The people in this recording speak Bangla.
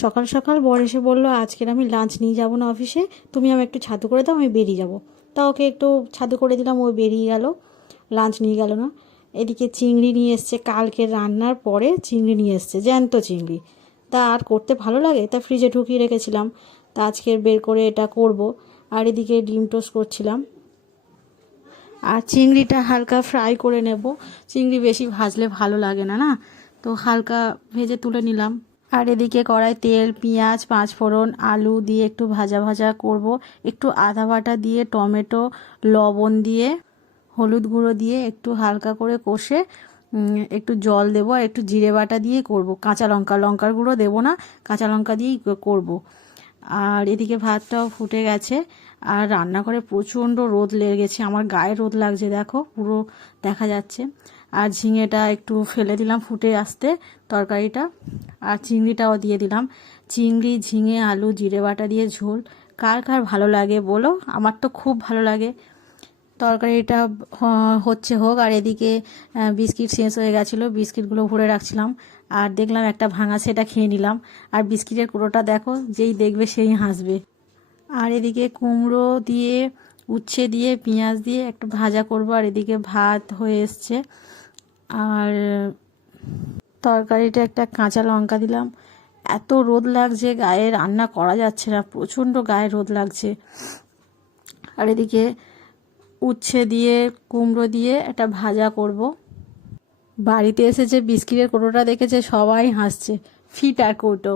সকাল সকাল বর এসে বললো আজকের আমি লাঞ্চ নিয়ে যাব না অফিসে, তুমি আমি একটু ছাতু করে দাও, আমি বেরিয়ে যাব। তা ওকে একটু ছাতু করে দিলাম, ও বেরিয়ে গেল, লাঞ্চ নিয়ে গেল না। এদিকে চিংড়ি নিয়ে এসছে, কালকে রান্নার পরে চিংড়ি নিয়ে এসছে, জ্যান্ত চিংড়ি। তা আর করতে ভালো লাগে, তা ফ্রিজে ঢুকিয়ে রেখেছিলাম, তা আজকে বের করে এটা করব। আর এদিকে ডিম টোস্ট করছিলাম, আর চিংড়িটা হালকা ফ্রাই করে নেব। চিংড়ি বেশি ভাজলে ভালো লাগে না, না তো হালকা ভেজে তুলে নিলাম। আর এদিকে কড়াই তেল, পেঁয়াজ, পাঁচফোড়ন, আলু দিয়ে একটু ভাজা ভাজা করব। একটু আদা বাটা দিয়ে, টমেটো, লবণ দিয়ে, হলুদ গুঁড়ো দিয়ে একটু হালকা করে কষে একটু জল দেবো, আর একটু জিরে বাটা দিয়ে করব। কাঁচা লঙ্কা, লঙ্কার গুঁড়ো দেবো না, কাঁচা লঙ্কা দিয়েই করব। আর এদিকে ভাতটাও ফুটে গেছে। আর রান্নাঘরে প্রচণ্ড রোদ লেগেছে, আমার গায়ে রোদ লাগছে, দেখো পুরো দেখা যাচ্ছে। আর ঝিঙেটা একটু ফেলে দিলাম ফুটে আসতে তরকারিটা, আর চিংড়িটাও দিয়ে দিলাম। চিংড়ি, ঝিঙে, আলু, জিরে বাটা দিয়ে ঝোল কার কার ভালো লাগে বলো, আমার তো খুব ভালো লাগে। তরকারিটা হচ্ছে হোক, আর এদিকে বিস্কিট শেষ হয়ে গেছিলো, বিস্কিটগুলো ভরে রাখছিলাম। আর দেখলাম একটা ভাঙা, সেটা খেয়ে নিলাম। আর বিস্কিটের কুড়োটা দেখো, যেই দেখবে সেই হাসবে। আর এদিকে কুমড়ো দিয়ে, উচ্ছে দিয়ে, পেঁয়াজ দিয়ে একটু ভাজা করব। আর এদিকে ভাত হয়ে এসছে। আর তরকারিটা একটা কাঁচা লঙ্কা দিলাম। এত রোদ লাগছে গায়ে, রান্না করা যাচ্ছে না, প্রচণ্ড গায়ে রোদ লাগছে। আর এদিকে উচ্ছে দিয়ে, কুমড়ো দিয়ে একটা ভাজা করব। বাড়িতে এসে যে বিস্কিটের কৌটোটা দেখেছে সবাই হাসছে, ফিট আর কৌটো।